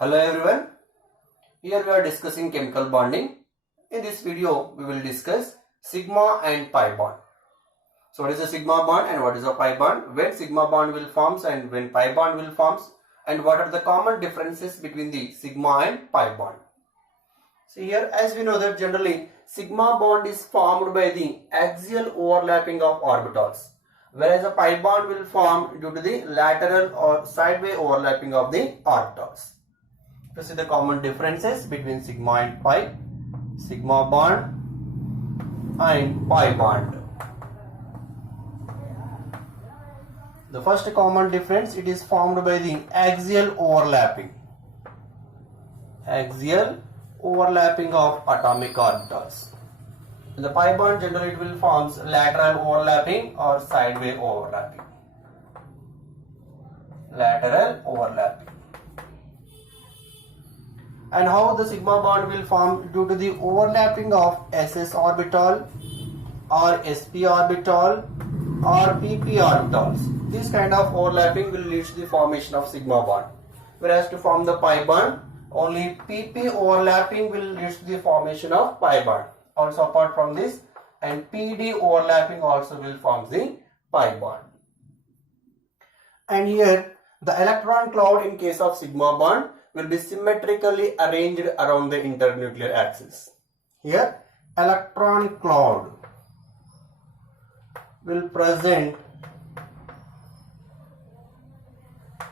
Hello everyone, here we are discussing chemical bonding. In this video, we will discuss sigma and pi bond. So what is a sigma bond and what is a pi bond? When sigma bond will form and when pi bond will form, and what are the common differences between the sigma and pi bond. So here, as we know that generally sigma bond is formed by the axial overlapping of orbitals, whereas a pi bond will form due to the lateral or sideway overlapping of the orbitals. To see the common differences between sigma and pi, sigma bond and pi bond. The first common difference, it is formed by the axial overlapping. Axial overlapping of atomic orbitals. In the pi bond, generally it will form lateral overlapping or sideway overlapping. Lateral overlapping. And how the sigma bond will form? Due to the overlapping of ss orbital or sp orbital or pp orbitals. This kind of overlapping will lead to the formation of sigma bond. Whereas to form the pi bond, only pp overlapping will lead to the formation of pi bond. Also apart from this, and pd overlapping also will form the pi bond. And here the electron cloud in case of sigma bond will be symmetrically arranged around the internuclear axis. Here electron cloud will present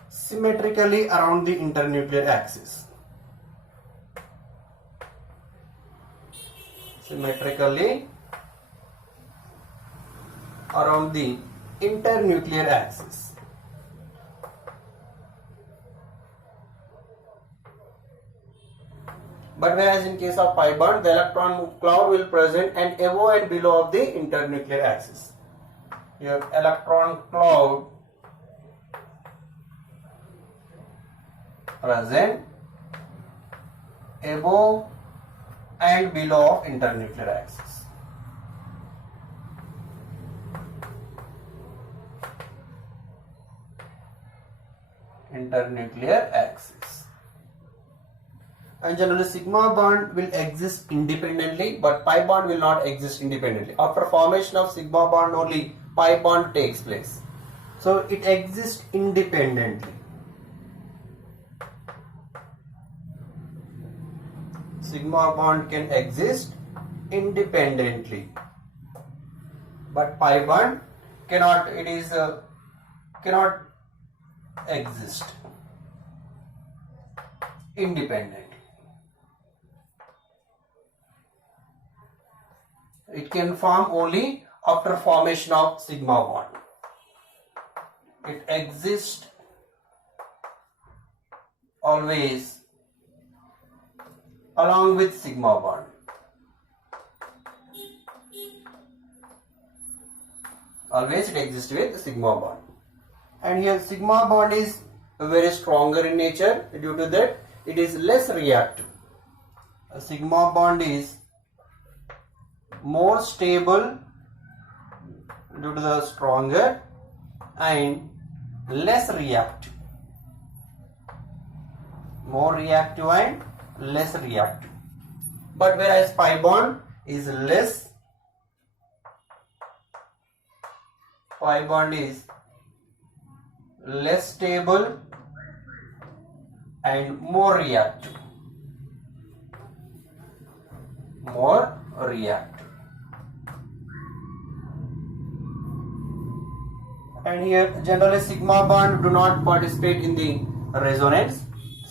symmetrically around the internuclear axis. Symmetrically around the internuclear axis. But whereas in case of pi bond, the electron cloud will present and above and below of the internuclear axis. Here electron cloud present above and below of internuclear axis. Internuclear axis. And generally sigma bond will exist independently, but pi bond will not exist independently. After formation of sigma bond only pi bond takes place. So it exists independently. Sigma bond can exist independently, but pi bond cannot. It is cannot exist independently. It can form only after formation of sigma bond. It exists always along with sigma bond. Always it exists with sigma bond. And here sigma bond is very stronger in nature. Due to that, it is less reactive. A sigma bond is more stable due to the stronger and less reactive. More reactive and less reactive. But whereas pi bond is less, pi bond is less stable and more reactive. More reactive. And here generally sigma bond do not participate in the resonance.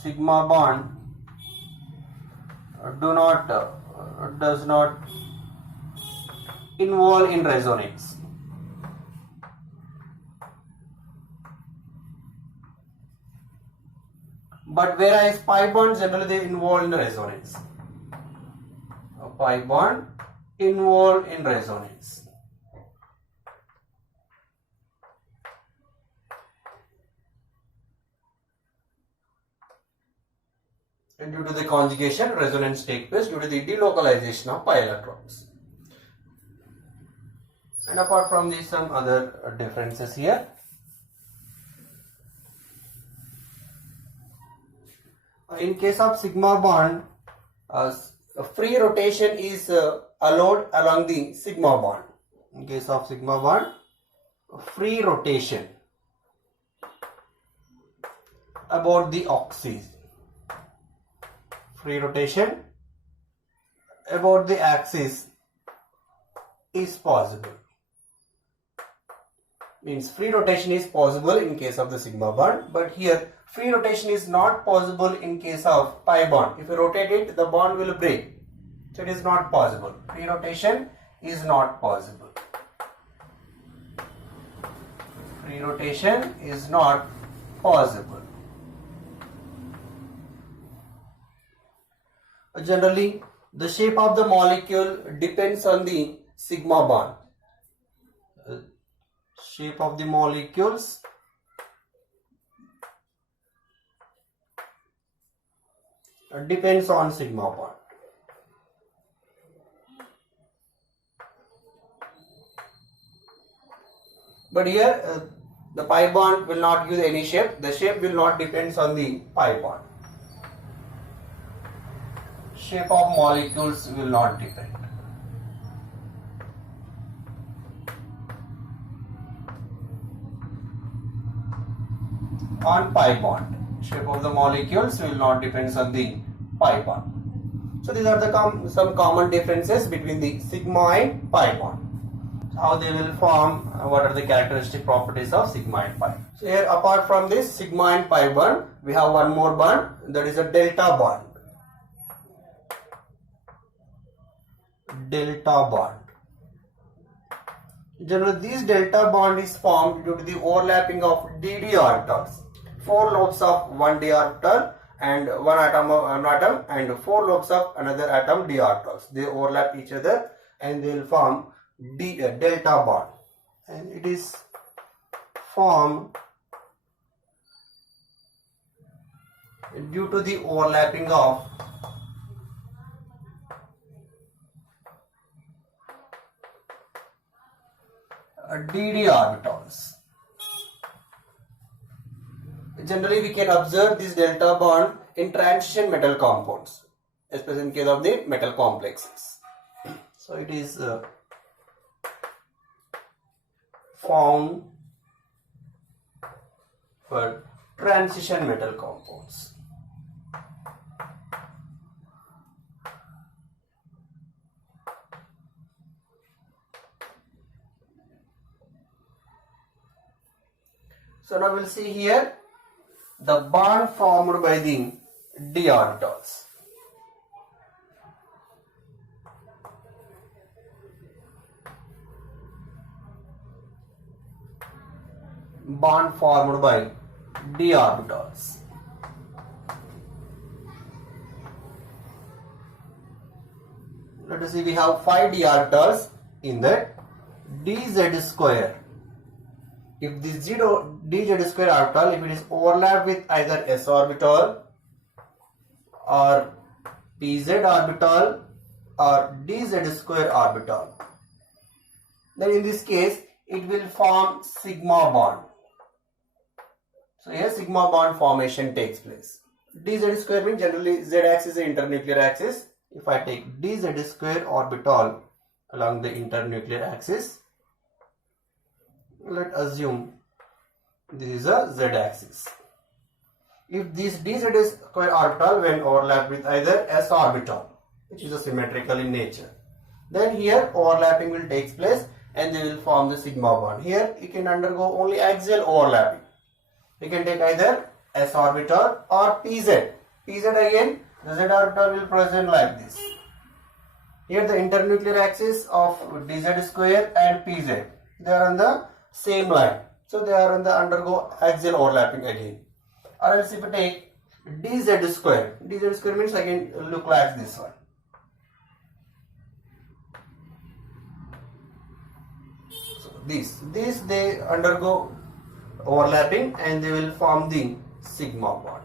Sigma bond does not involve in resonance. But whereas pi bond generally they involve in resonance. A pi bond involved in resonance. And due to the conjugation, resonance takes place due to the delocalization of pi electrons. And apart from these, some other differences here. In case of sigma bond, free rotation is allowed along the sigma bond. In case of sigma bond, free rotation about the axis. Free rotation about the axis is possible. Means free rotation is possible in case of the sigma bond, but here free rotation is not possible in case of pi bond. If you rotate it, the bond will break. So it is not possible. Free rotation is not possible. Free rotation is not possible. Generally, the shape of the molecule depends on the sigma bond. Shape of the molecules depends on sigma bond. But here the pi bond will not give any shape. The shape will not depend on the pi bond. Shape of molecules will not depend. On pi bond. Shape of the molecules will not depend on the pi bond. So these are the some common differences between the sigma and pi bond. How they will form, what are the characteristic properties of sigma and pi. So here, apart from this sigma and pi bond, we have one more bond, that is a delta bond. Delta bond. Generally, this delta bond is formed due to the overlapping of dd orbitals. 4 lobes of one d orbital and one atom of an atom, and 4 lobes of another atom d orbitals. They overlap each other and they will form delta bond, and it is formed due to the overlapping of dd orbitals. Generally, we can observe this delta bond in transition metal compounds, especially in case of the metal complexes. So it is found for transition metal compounds. So now we'll see here the bond formed by the d orbitals. Bond formed by d orbitals. Let us see, we have 5 d orbitals in that dz square. If this dz square orbital, if it is overlapped with either s orbital or pz orbital or dz square orbital, then in this case it will form sigma bond. So here sigma bond formation takes place. Dz square means generally z axis is the internuclear axis. If I take dz square orbital along the internuclear axis, let us assume this is a z axis. If this dz square orbital when overlapped with either s orbital, which is symmetrical in nature, then here overlapping will take place and they will form the sigma bond. Here you can undergo only axial overlapping. You can take either s orbital or pz. Pz again, the z orbital will present like this. Here the internuclear axis of dz square and pz, they are on the same line. So they are on the undergo axial overlapping again. Or else if you take dz square means again look like this one. So these they undergo overlapping and they will form the sigma bond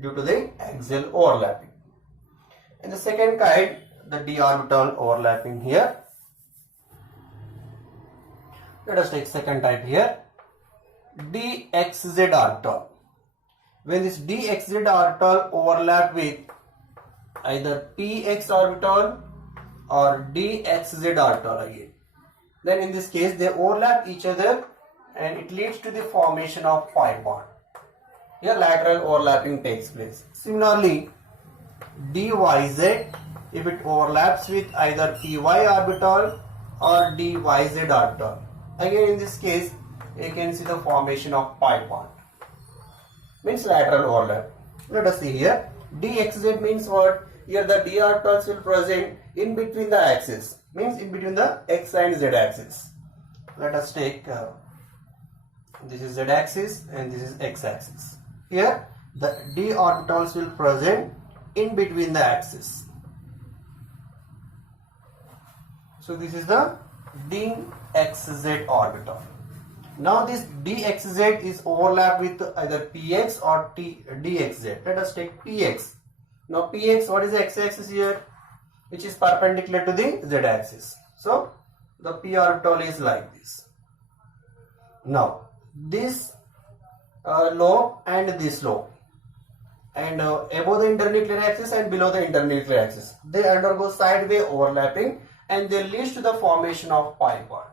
due to the axial overlapping. And the second kind, the d orbital overlapping here. Let us take second type here, dxz orbital. when this dxz orbital overlap with either px orbital or dxz orbital again, then in this case they overlap each other and it leads to the formation of pi bond. Here lateral overlapping takes place. Similarly, dyz, if it overlaps with either py orbital or dyz orbital, again in this case you can see the formation of pi bond, means lateral overlap. Let us see here. dxz means what? Here the d orbitals will present in between the axis, means in between the x and z axis. Let us take this is z axis and this is x axis. Here the d orbitals will present in between the axis. So this is the dxz orbital. Now this dxz is overlapped with either px or dxz. Let us take px. Now px, what is the x-axis here? Which is perpendicular to the z-axis. So the p orbital is like this. Now this lobe and this lobe, and above the internuclear axis and below the internuclear axis, they undergo sideways overlapping and they lead to the formation of pi bond.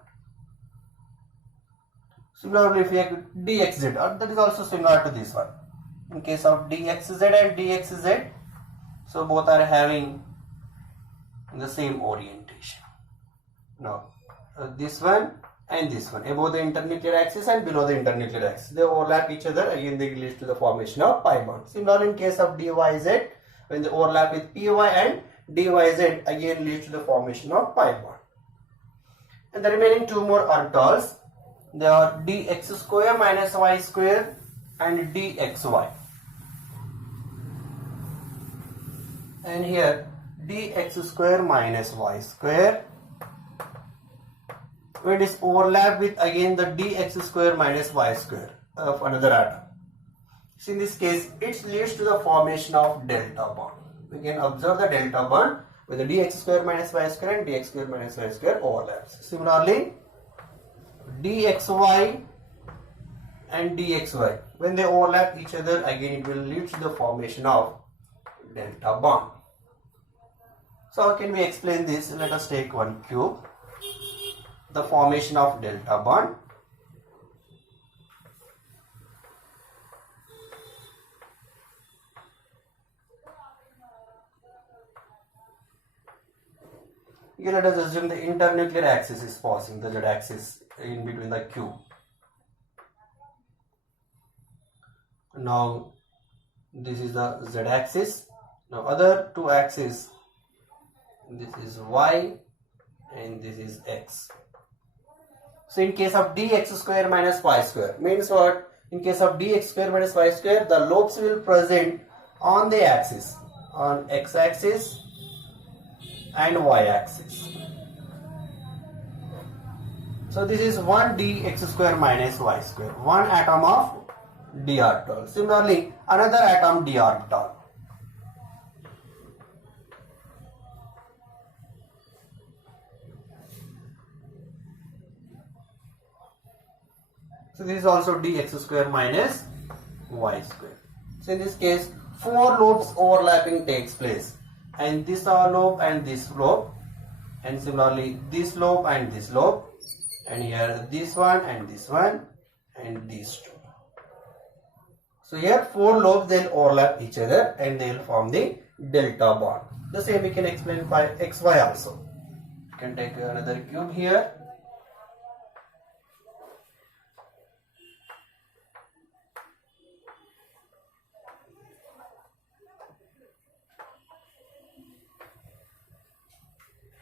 Similarly, if we have dxz, that is also similar to this one. In case of dxz and dxz, so both are having the same orientation. Now this one and this one, above the internuclear axis and below the internuclear axis, they overlap each other, again they lead to the formation of pi bond. Similarly, in case of dyz, when they overlap with py and dyz, again leads to the formation of pi bond. And the remaining two more orbitals, they are dx square minus y square and dxy. And here dx square minus y square, when it is overlap with again the dx square minus y square of another atom. So in this case it leads to the formation of delta bond. We can observe the delta bond with the dx square minus y square and dx square minus y square overlaps. Similarly, dxy and dxy, when they overlap each other, again it will lead to the formation of delta bond. So how can we explain this? Let us take one cube. The formation of delta bond. Here let us assume the internuclear axis is passing, the z axis in between the cube. Now this is the z axis. Now other two axes, this is y and this is x. So in case of dx square minus y square, means what? In case of dx square minus y square, the lobes will present on the axis, on x axis and y axis. So this is one dx square minus y square, one atom of d orbital. Similarly, another atom d orbital. So this is also dx square minus y square. So in this case, four lobes overlapping takes place, and this lobe and this lobe, and similarly this lobe and this lobe, and here this one and this one and these two. So here four lobes, they'll overlap each other and they'll form the delta bond. The same we can explain by xy also. You can take another cube here.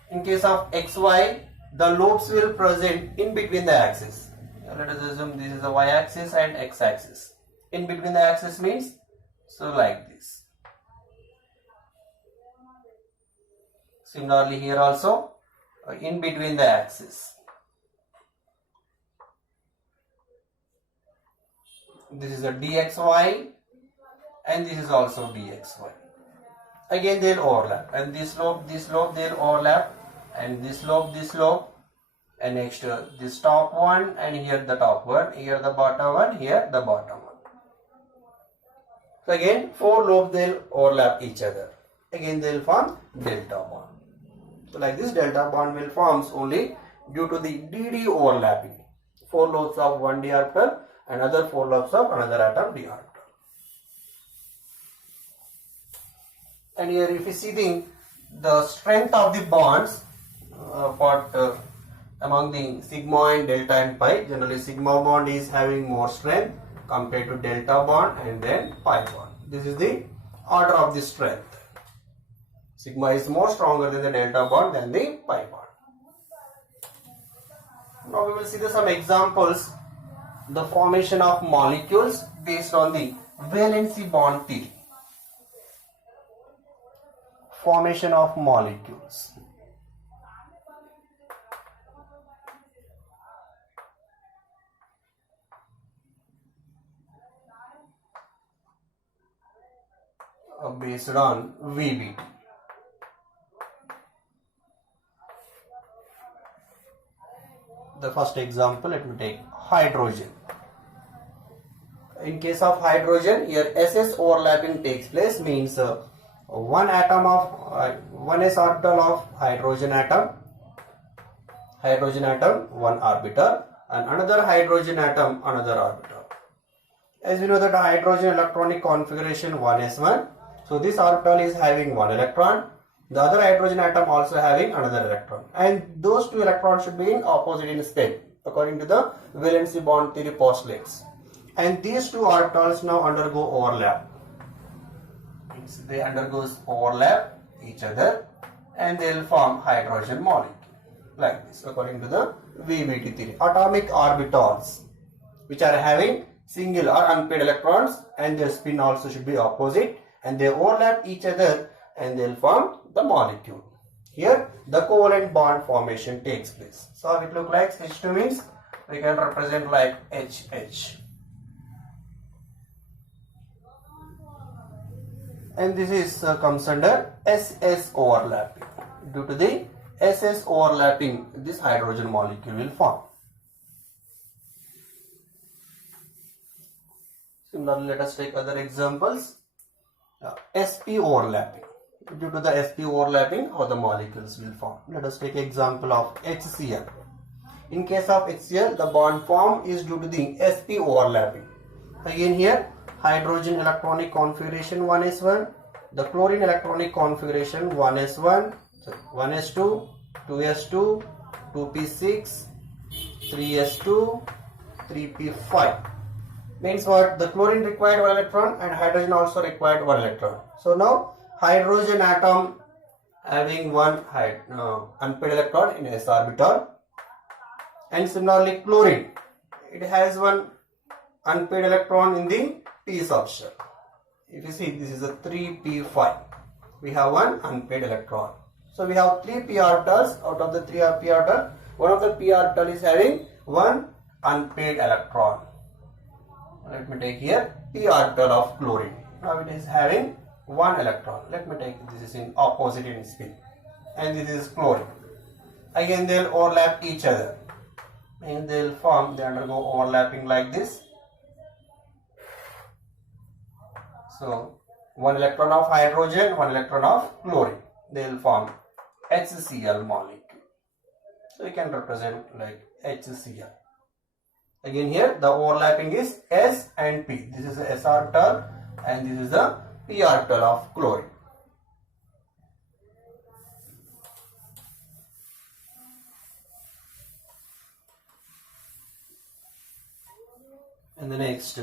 In case of xy, the lobes will present in between the axis. Let us assume this is the y-axis and x-axis. In between the axis means, so like this. Similarly here also, in between the axis. This is a dxy and this is also dxy. Again they will overlap, and this lobe they will overlap, and this lobe, and next this top one, and here the top one, here the bottom one, here the bottom one. So again, 4 lobes they'll overlap each other. Again they'll form delta bond. So like this delta bond will forms only due to the DD overlapping. 4 lobes of one d orbital and other 4 lobes of another atom d orbital. And here if you see the strength of the bonds among the sigma and delta and pi, generally sigma bond is having more strength compared to delta bond and then pi bond. This is the order of the strength. Sigma is more stronger than the delta bond than the pi bond. Now we will see some examples. The formation of molecules based on the valency bond theory. Formation of molecules. Based on VBT. The first example, let me take hydrogen. In case of hydrogen, here SS overlapping takes place, means one atom of one s orbital of hydrogen atom, one orbital, and another hydrogen atom, another orbital. As we know that hydrogen electronic configuration 1s1, so this orbital is having one electron, the other hydrogen atom also having another electron, and those two electrons should be in opposite in spin according to the valency bond theory postulates. And these two orbitals now undergo overlap. They undergoes overlap each other and they will form hydrogen molecule like this according to the VBT theory. Atomic orbitals which are having single or unpaired electrons and their spin also should be opposite, and they overlap each other and they will form the molecule. Here the covalent bond formation takes place. So how it look like? H2 means we can represent like HH. And this is comes under SS overlapping. Due to the SS overlapping, this hydrogen molecule will form. Similarly, let us take other examples. SP overlapping. Due to the SP overlapping, how the molecules will form. Let us take example of HCl. In case of HCl, the bond form is due to the SP overlapping. Again here, hydrogen electronic configuration 1s1, the chlorine electronic configuration 1s1, 1s2, 2s2, 2p6, 3s2, 3p5. Means what? The chlorine required one electron and hydrogen also required one electron. So now hydrogen atom having one unpaired electron in s orbital, and similarly chlorine, it has one unpaired electron in the p subshell. If you see, this is a 3p5. We have one unpaired electron. So we have 3 p orbitals. Out of the 3 p orbital, one of the p orbital is having one unpaired electron. Let me take here p orbital of chlorine. Now it is having one electron. Let me take this is in opposite in spin, and this is chlorine. Again they will overlap each other, and they will form. They undergo overlapping like this. So one electron of hydrogen, one electron of chlorine. They will form HCl molecule. So you can represent like HCl. Again here the overlapping is S and P. This is the S orbital and this is the P orbital of chlorine. And the next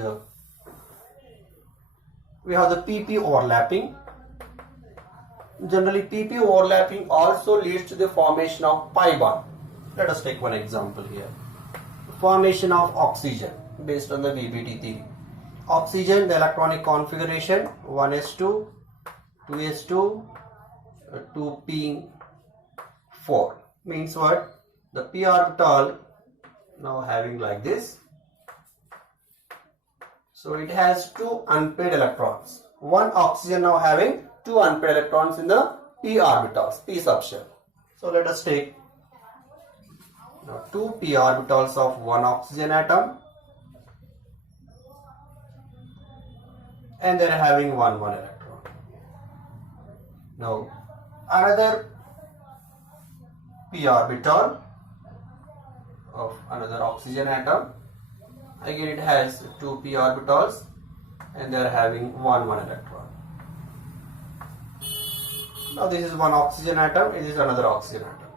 we have the PP overlapping. Generally PP overlapping also leads to the formation of pi bond. Let us take one example here. Formation of oxygen based on the VBT theory. Oxygen, the electronic configuration 1s2, 2s2, 2p4. Means what? The p orbital now having like this. So it has two unpaired electrons. One oxygen now having two unpaired electrons in the p orbitals, p subshell. So let us take now two p orbitals of one oxygen atom and they're having one electron. Now another p orbital of another oxygen atom, again it has two p orbitals and they are having one electron. Now this is one oxygen atom, it is another oxygen atom.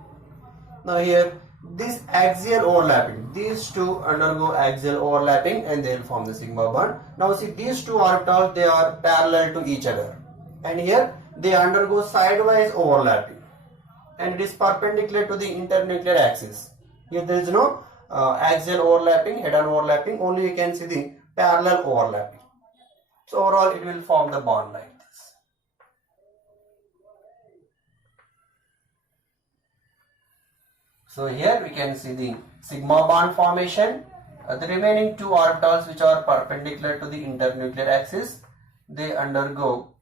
Now here this axial overlapping, these two undergo axial overlapping and they will form the sigma bond. Now see, these two orbitals, they are parallel to each other, and here they undergo sidewise overlapping and it is perpendicular to the internuclear axis. Here there is no axial overlapping, head-on overlapping, only you can see the parallel overlapping. So overall it will form the bond like this. So here we can see the sigma bond formation. The remaining two orbitals which are perpendicular to the internuclear axis, they undergo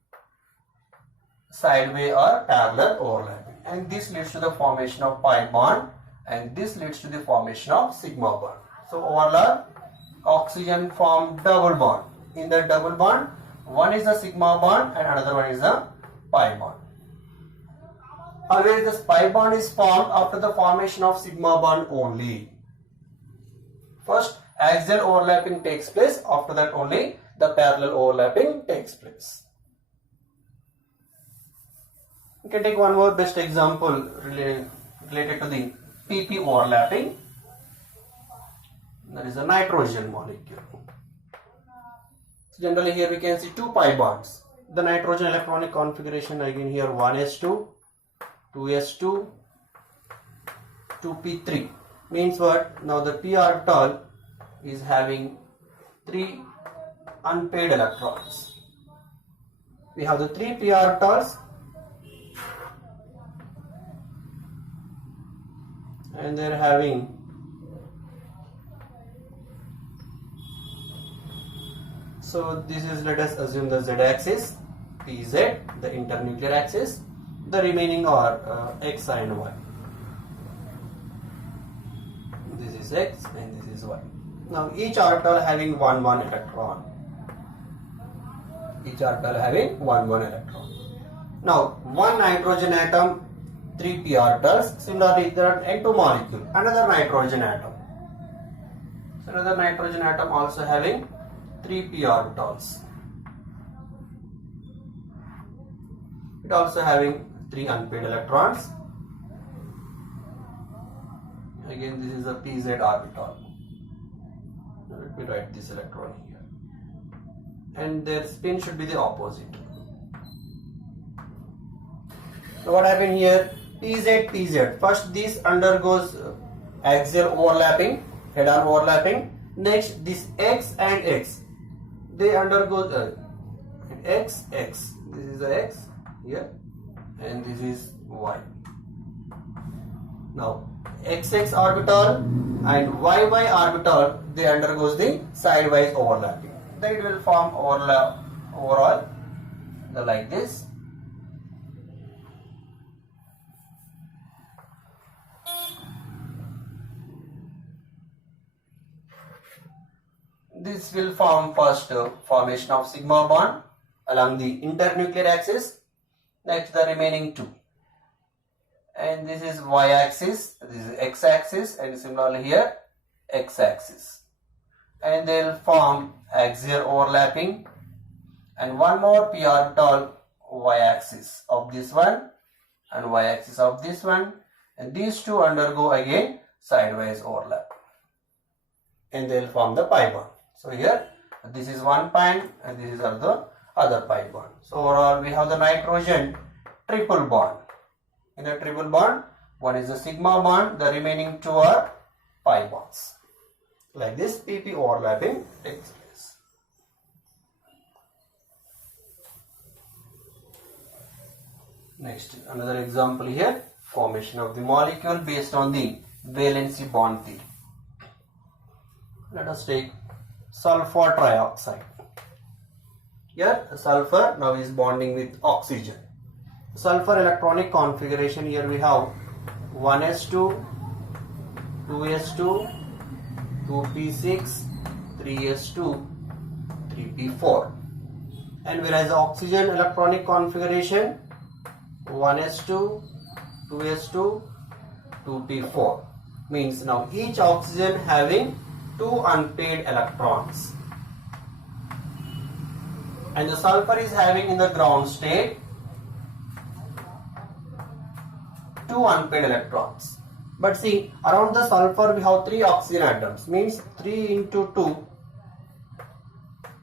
sideway or parallel overlapping, and this leads to the formation of pi bond, and this leads to the formation of sigma bond. So overall oxygen form double bond. In the double bond, one is the sigma bond and another one is the pi bond. Always this pi bond is formed after the formation of sigma bond only. First axial overlapping takes place, after that only the parallel overlapping takes place. We can take one more best example related to the pp overlapping. That is a nitrogen molecule. So generally here we can see two pi bonds. The nitrogen electronic configuration again here 1s2, 2s2, 2p3 means what? Now the p orbital is having 3 unpaired electrons. We have the 3 p orbitals and they are having so this is, let us assume, the z axis, pz, the internuclear axis. The remaining are x and y. This is x and this is y. Now each orbital having one electron. Each orbital having one electron. Now one nitrogen atom, 3 p orbitals. Similarly, there are N2 molecule, another nitrogen atom. So another nitrogen atom also having 3 p orbitals. It also having 3 unpaired electrons. Again, this is a pz orbital. Now let me write this electron here. And their spin should be the opposite. So what happened here? pz. First this undergoes axial overlapping, head-on overlapping. Next this x and x, they undergo x. This is the x here, and this is y. Now xx orbital and yy orbital, they undergoes the sidewise overlapping. Then it will form overall like this. This will form first formation of sigma bond along the internuclear axis. Next the remaining two, and this is y axis, this is x axis, and similarly here x axis, and they will form axial overlapping and one more p orbital y axis of this one and y axis of this one, and these two undergo again sidewise overlap and they will form the pi bond. So here this is one pi and this is the other pi bond. So overall we have the nitrogen triple bond. In the triple bond, one is the sigma bond, the remaining two are pi bonds. Like this pp overlapping takes place. Next, another example here, formation of the molecule based on the valency bond theory. Let us take sulfur trioxide. Here sulfur now is bonding with oxygen. Sulfur electronic configuration, here we have 1s2, 2s2, 2p6, 3s2, 3p4, And whereas the oxygen electronic configuration 1s2, 2s2, 2p4 means now each oxygen having 2 unpaired electrons. And the sulfur is having in the ground state 2 unpaired electrons. But see, around the sulfur we have 3 oxygen atoms, means 3 into 2.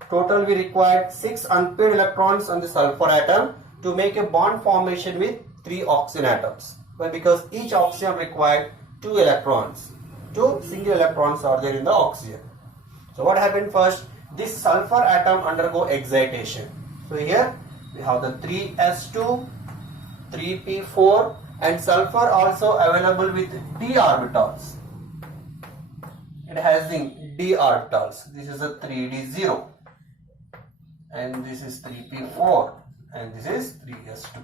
Total we require 6 unpaired electrons on the sulfur atom to make a bond formation with 3 oxygen atoms. Well, because each oxygen required 2 electrons. 2 single electrons are there in the oxygen. So what happened first? This sulfur atom undergo excitation. So here we have the 3s2, 3p4, and sulfur also available with d orbitals. It has the d orbitals. This is a 3d0, and this is 3p4, and this is 3s2.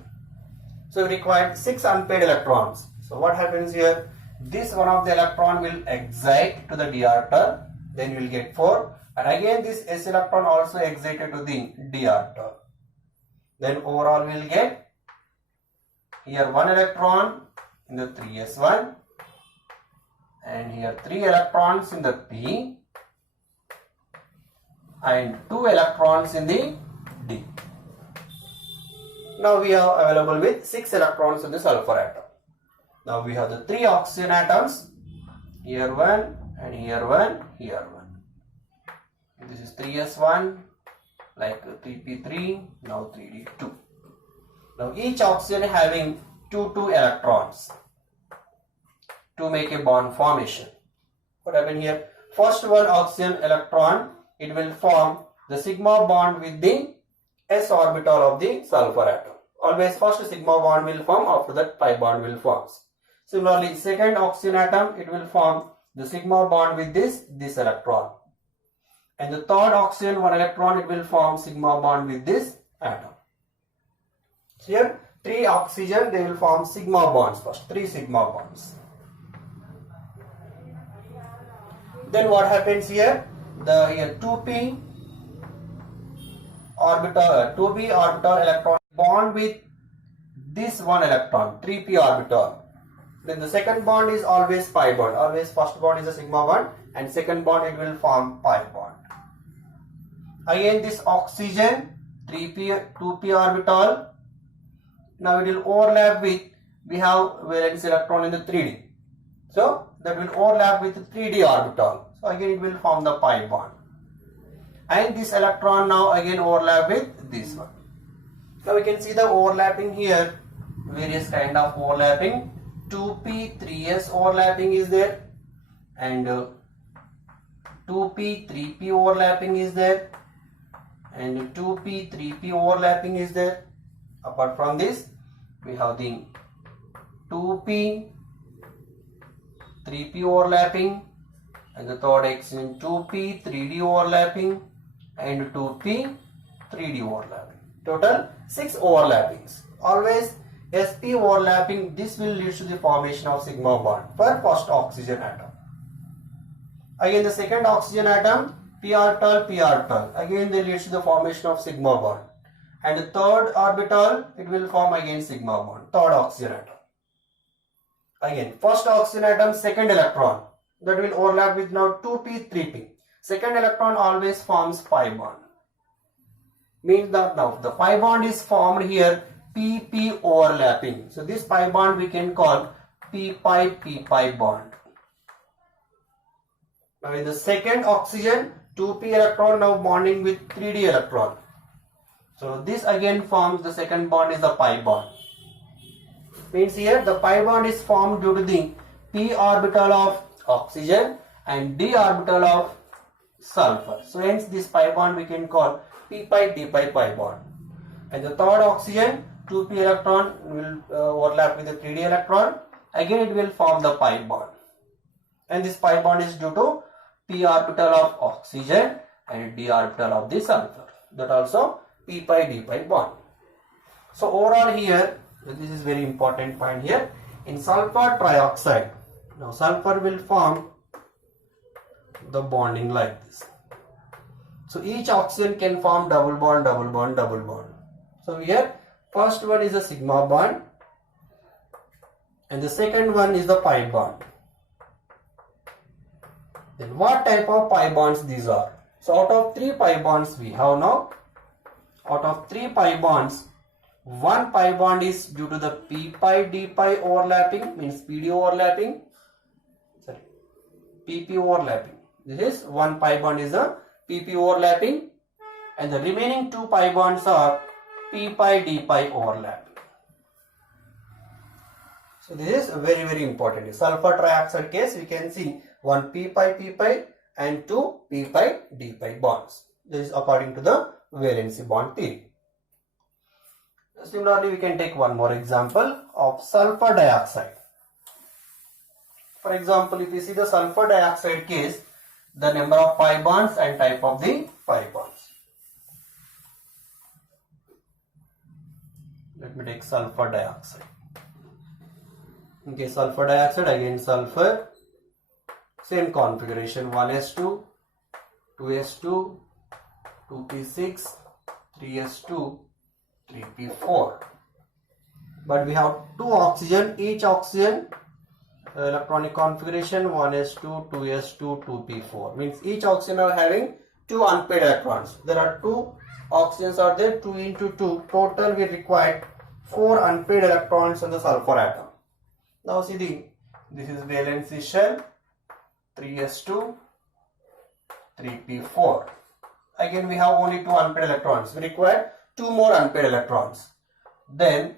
So we require 6 unpaired electrons. So what happens here? This one of the electron will excite to the d orbital, then you will get 4, and again this s electron also excited to the d orbital. Then overall we will get here 1 electron in the 3s1, and here 3 electrons in the p, and 2 electrons in the d. Now we are available with 6 electrons in the sulfur atom. Now we have the 3 oxygen atoms, here 1 and here 1, here 1. This is 3s1, like 3p3, now 3d2. Now each oxygen having 2 electrons to make a bond formation. What happened here? First one oxygen electron, it will form the sigma bond with the s orbital of the sulfur atom. Always first sigma bond will form, after that pi bond will form. Similarly, second oxygen atom, it will form the sigma bond with this electron. And the third oxygen, 1 electron, it will form sigma bond with this atom. So here 3 oxygen, they will form sigma bonds first, 3 sigma bonds. Then what happens here? Here 2p orbital electron bond with this 1 electron, 3p orbital. Then the second bond is always pi bond. Always first bond is a sigma bond, and second bond it will form pi bond. Again this oxygen 2p orbital. Now it will overlap with, we have valence electron in the 3d. So that will overlap with the 3d orbital. So again it will form the pi bond. And this electron now again overlap with this one. Now we can see the overlapping here, various kind of overlapping. 2p, 3s overlapping is there, and 2p, 3p overlapping is there, and 2p, 3p overlapping is there. Apart from this, we have the 2p, 3p overlapping, and the third oxygen 2p, 3d overlapping, and 2p, 3d overlapping. Total 6 overlappings. Always sp overlapping, this will lead to the formation of sigma bond for first oxygen atom. Again the second oxygen atom, p orbital, again they leads to the formation of sigma bond. And the third orbital, it will form again sigma bond, third oxygen atom. Again first oxygen atom, second electron, that will overlap with now 2p, 3p. Second electron always forms pi bond. Means that now the pi bond is formed here, pp overlapping. So this pi bond we can call p pi bond. Now in the second oxygen, 2p electron now bonding with 3d electron. So this again forms, the second bond is the pi bond. Means here the pi bond is formed due to the p orbital of oxygen and d orbital of sulfur. So hence this pi bond we can call p d pi bond. And the third oxygen, 2p electron will overlap with the 3d electron. Again it will form the pi bond. And this pi bond is due to p orbital of oxygen and d orbital of the sulfur. That also p d pi bond. So overall here, this is very important point here. In sulfur trioxide, now sulfur will form the bonding like this. So each oxygen can form double bond, double bond, double bond. So here first one is a sigma bond and the second one is the pi bond. Then what type of pi bonds these are? So out of 3 pi bonds we have now. Out of 3 pi bonds, 1 pi bond is due to the p pi d pi overlapping, means PD overlapping. Sorry, PP overlapping. This is 1 pi bond is the PP overlapping, and the remaining 2 pi bonds are p pi d pi overlapping. So this is very important. In sulfur trioxide case, we can see 1 p pi and 2 p pi d pi bonds. This is according to the valency bond theory. Similarly, we can take one more example of sulfur dioxide. For example, if you see the sulfur dioxide case, the number of pi bonds and type of the pi bonds. Let me take sulfur dioxide. Okay, sulfur dioxide, again sulfur, same configuration, 1s2, 2s2, 2p6, 3s2, 3p4. But we have 2 oxygen, each oxygen electronic configuration 1s2, 2s2, 2p4. Means each oxygen are having 2 unpaired electrons. There are 2 oxygens are there, 2 into 2. Total we require 4 unpaired electrons in the sulfur atom. Now see this is valency shell, 3s2, 3p4. Again we have only 2 unpaired electrons. We require 2 more unpaired electrons. Then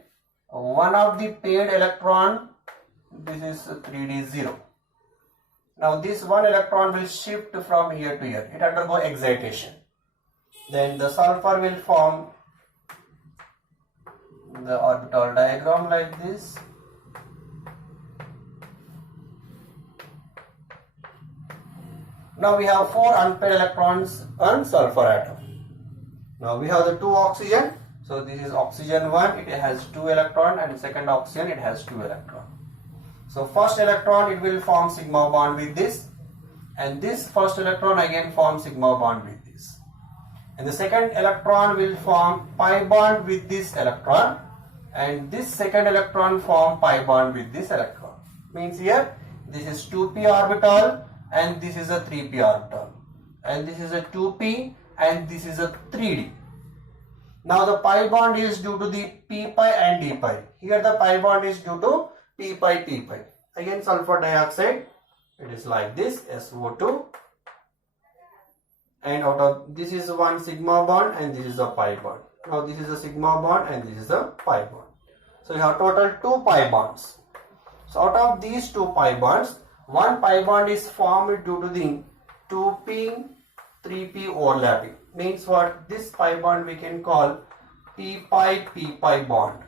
one of the paired electron, this is 3d0. Now this one electron will shift from here to here. It undergo excitation. Then the sulfur will form the orbital diagram like this. Now we have 4 unpaired electrons on sulfur atom. Now we have the 2 oxygen. So this is oxygen 1, it has 2 electron, and second oxygen it has 2 electron. So first electron it will form sigma bond with this, and this first electron again forms sigma bond with this. And the second electron will form pi bond with this electron, and this second electron form pi bond with this electron. Means here this is 2p orbital and this is a 3p orbital, and this is a 2p and this is a 3d. Now the pi bond is due to the p pi and d pi. Here the pi bond is due to p pi. Again sulfur dioxide, it is like this, SO2, and out of this is one sigma bond and this is a pi bond. Now this is a sigma bond and this is a pi bond. So you have total 2 pi bonds. So out of these 2 pi bonds, one pi bond is formed due to the 2p 3p overlapping. Means what? This pi bond we can call p pi bond.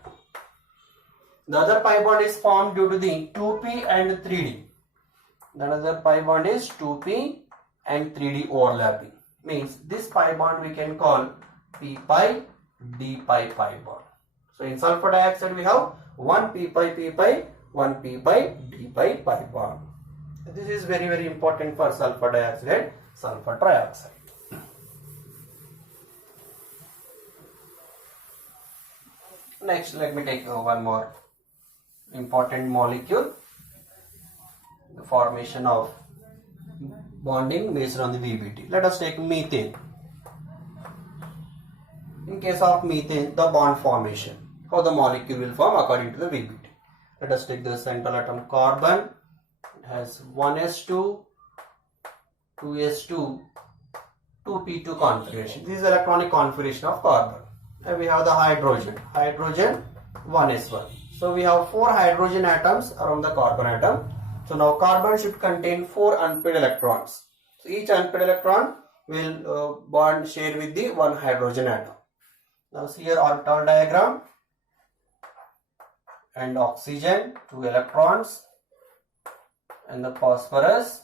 The other pi bond is formed due to the 2p and 3d. The other pi bond is 2p and 3d overlapping. Means this pi bond we can call p pi d pi bond. So in sulfur dioxide we have one p pi, one p pi d pi bond. This is very important for sulfur dioxide and sulfur trioxide. Next, let me take one more important molecule. The formation of bonding based on the VBT. Let us take methane. In case of methane, the bond formation, how the molecule will form according to the VBT. Let us take the central atom carbon. It has 1s2, 2s2, 2p2 configuration. This is electronic configuration of carbon. And we have the hydrogen 1s1. So we have 4 hydrogen atoms around the carbon atom. So now carbon should contain 4 unpaired electrons. So each unpaired electron will bond share with the one hydrogen atom. Now see here orbital diagram, and oxygen 2 electrons and the phosphorus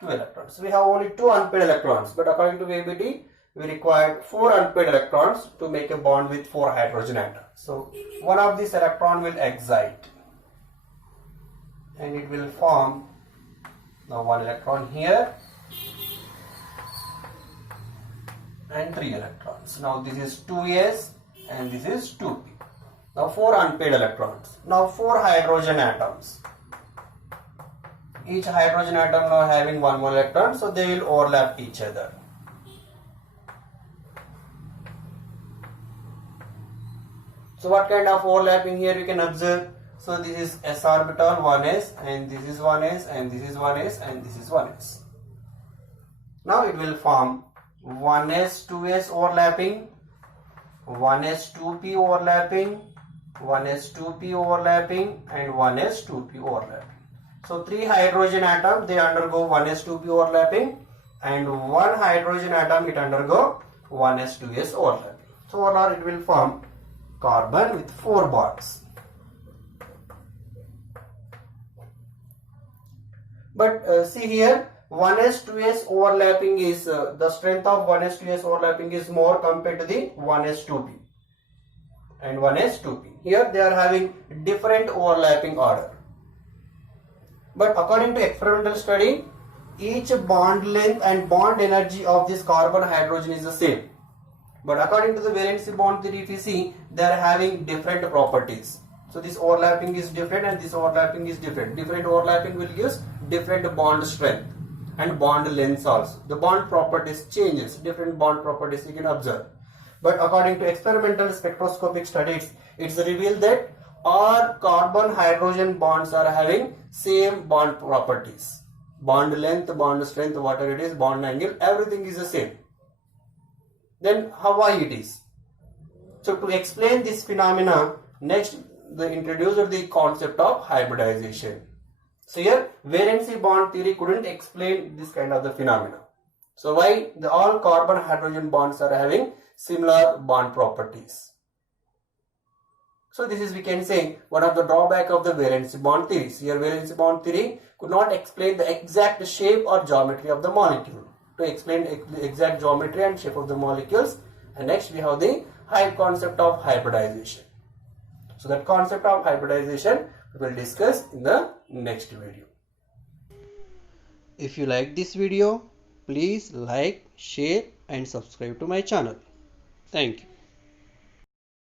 2 electrons. So we have only 2 unpaired electrons, but according to VBT we required 4 unpaired electrons to make a bond with 4 hydrogen atoms. So one of these electron will excite and it will form now 1 electron here and 3 electrons. Now this is 2s and this is 2p. Now 4 unpaired electrons. Now 4 hydrogen atoms. Each hydrogen atom now having 1 more electron, so they will overlap each other. So what kind of overlapping here you can observe? So this is s orbital 1s and this is 1s and this is 1s and this is 1s. Now it will form 1s 2s overlapping, 1s 2p overlapping, 1s 2p overlapping and 1s 2p overlapping. So 3 hydrogen atoms, they undergo 1s 2p overlapping, and 1 hydrogen atom it undergo 1s 2s overlapping. So overall it will form carbon with 4 bonds. But see here, 1s 2s overlapping is the strength of 1s 2s overlapping is more compared to the 1s 2p and 1s 2p. Here they are having different overlapping order. But according to experimental study, each bond length and bond energy of this carbon hydrogen is the same. But according to the valency bond theory, if you see, they are having different properties. So this overlapping is different and this overlapping is different. Different overlapping will give different bond strength and bond lengths also. The bond properties changes, different bond properties you can observe. But according to experimental spectroscopic studies, it's revealed that all carbon hydrogen bonds are having same bond properties. Bond length, bond strength, whatever it is, bond angle, everything is the same. Then why it is? So to explain this phenomena, next they introduced the concept of hybridization. So here valency bond theory couldn't explain this kind of the phenomena. So why all carbon hydrogen bonds are having similar bond properties? So this is, we can say, one of the drawback of the valency bond theories. Here valency bond theory could not explain the exact shape or geometry of the molecule. To explain the exact geometry and shape of the molecules, and next we have the concept of hybridization. So that concept of hybridization we will discuss in the next video. If you like this video, please like, share and subscribe to my channel. Thank you.